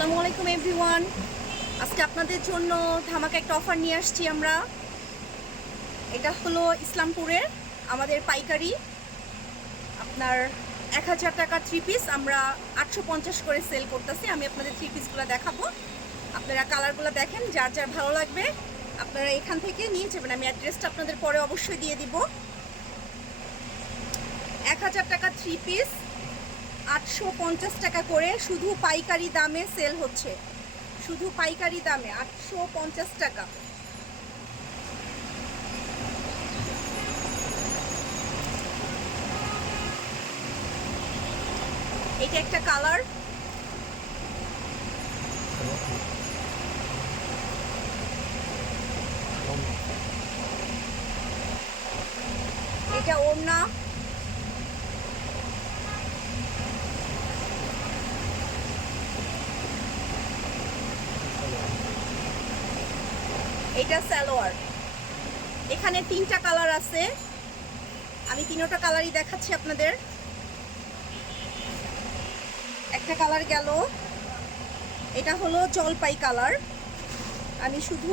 আসসালামু আলাইকুম এভরিওয়ান। আজকে আপনাদের জন্য ধামাকা একটা অফার নিয়ে আসছি আমরা। এটা হলো ইসলামপুরের আমাদের পাইকারি আপনার 1000 টাকা 3 পিস আমরা 850 করে সেল করতেছি। আমি আপনাদের 3 পিসগুলো দেখাবো, আপনারা কালারগুলো দেখেন, যার যার ভালো লাগবে আপনারা এখান থেকে নিয়ে যাবেন। আমি অ্যাড্রেসটা আপনাদের পরে অবশ্যই দিয়ে দিব। 1000 টাকা 3 পিস 850 টাকা করে শুধু পাইকারি দামে সেল হচ্ছে, শুধু পাইকারি দামে 850 টাকা। এটা একটা কালার, এটা ওড়না, এটা সালোয়ার। এখানে 3টা কালার আছে, আমি 3টা কালারই দেখাচ্ছি আপনাদের। একটা কালার গেল, এটা হলো জলপাই কালার, আমি শুধু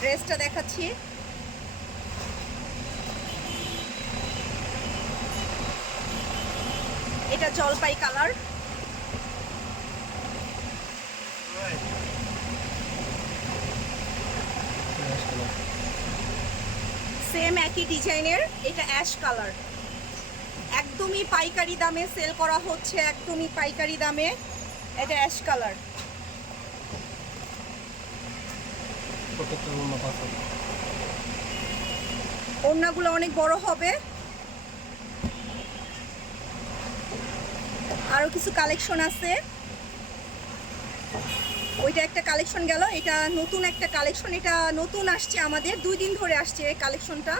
ড্রেসটা দেখাচ্ছি। এটা জলপাই কালার, সেম একই ডিজাইনের। এটা অ্যাশ কালার, একদমই পাইকারি দামে সেল করা হচ্ছে, একদমই পাইকারি দামে। এটা অ্যাশ কালার, ওড়নাগুলো অনেক বড় হবে। আরো কিছু কালেকশন আছে, ওইটা একটা কালেকশন গেল, এটা নতুন একটা কালেকশন, এটা নতুন আসছে, আমাদের 2 দিন ধরে আসছে এই কালেকশনটা।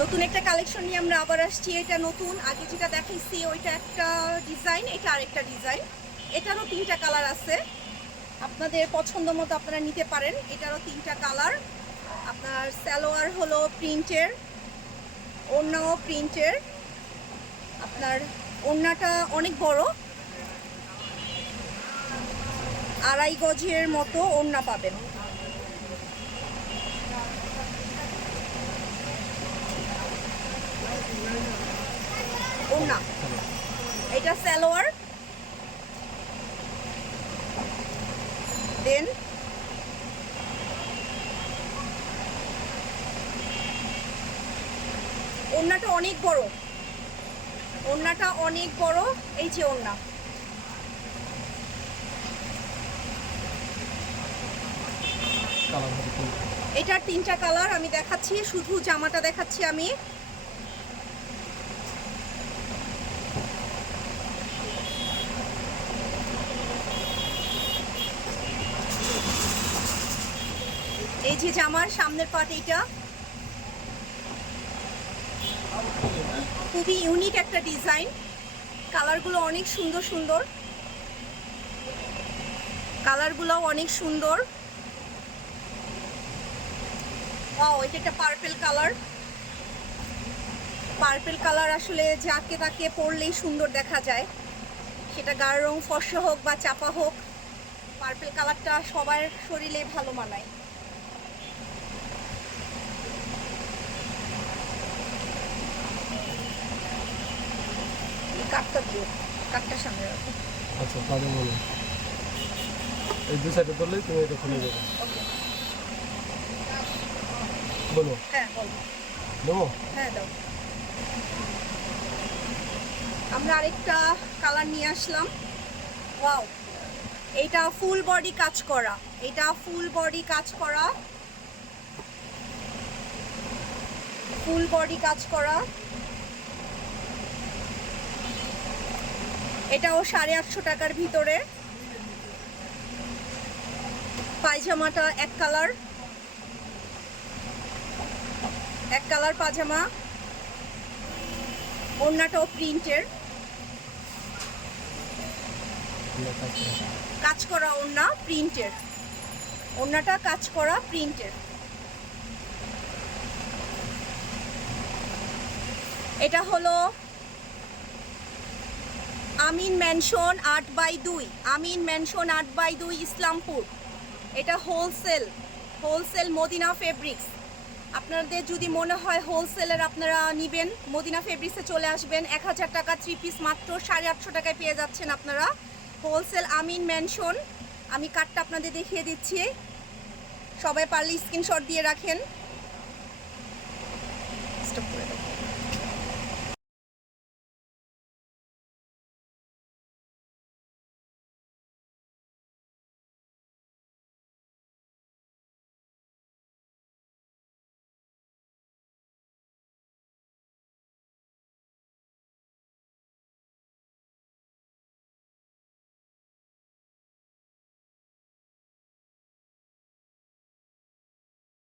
নতুন একটা কালেকশন নিয়ে আমরা আবার আসছি, এটা নতুন। আগে যেটা দেখাইছি ওইটা একটা ডিজাইন, এটা আরেকটা ডিজাইন। এটারও 3টা কালার আছে, আপনাদের পছন্দ মতো আপনারা নিতে পারেন। এটারও 3টা কালার। আপনার সালোয়ার হলো প্রিন্টের, ওড়নাও প্রিন্টের। আপনার ওড়নাটা অনেক বড়, 2.5 গজের মতো ওড়না পাবেন। ওড়না, এটা সালোয়ার, দেন ওড়নাটা অনেক বড়, ওড়নাটা অনেক বড়। এই যে ওড়না, এটার 3টা কালার আমি দেখাচ্ছি, শুধু জামাটা দেখাচ্ছি আমি। এই যে জামার সামনের পার্ট, এইটা খুবই ইউনিক একটা ডিজাইন, কালারগুলো অনেক সুন্দর সুন্দর, কালারগুলো অনেক সুন্দর। ওয়াও, এটা একটা পার্পল কালার, পার্পল কালার আসলে যাকে তাকে পরলেই সুন্দর দেখা যায়, সেটা গায়ের রং ফর্সা হোক বা চাপা হোক, পার্পল কালারটা সবার শরীরে ভালো মানায়। কাটটা দিও, কাটটা সামনে রাখো। আচ্ছা, তাহলে বলো, এই 2 সাইডে ধরলেই তুমি এটা খুলে যাবে। ওকে, বলো। হ্যাঁ বলো। দেবো? হ্যাঁ দাও। আমরা আরেকটা কালার নিয়ে আসলাম। ওয়াও, এটা ফুল বডি কাজ করা, এটা ফুল বডি কাজ করা, ফুল বডি কাজ করা। এটাও 850 টাকার ভিতরে। পায়জামাটা এক কালার, এক কালার পাজামা, ওড়নাটাও প্রিন্টের, কাজ করা ওড়না প্রিন্টের, ওড়নাটা কাজ করা প্রিন্টের। এটা হলো আমিন ম্যানশন 8/2, আমিন ম্যানশন 8/2 ইসলামপুর। এটা হোলসেল মদিনা ফেব্রিক্স। আপনাদের যদি মনে হয় হোলসেলের আপনারা নেবেন, মদিনা ফেব্রিক্সে চলে আসবেন। 1000 টাকা 3 পিস মাত্র 850 টাকায় পেয়ে যাচ্ছেন আপনারা। হোলসেল আমিন ম্যানশন। আমি কার্ডটা আপনাদের দেখিয়ে দিচ্ছি, সবাই পারলে স্ক্রিনশট দিয়ে রাখেন। স্টপ করে দাও।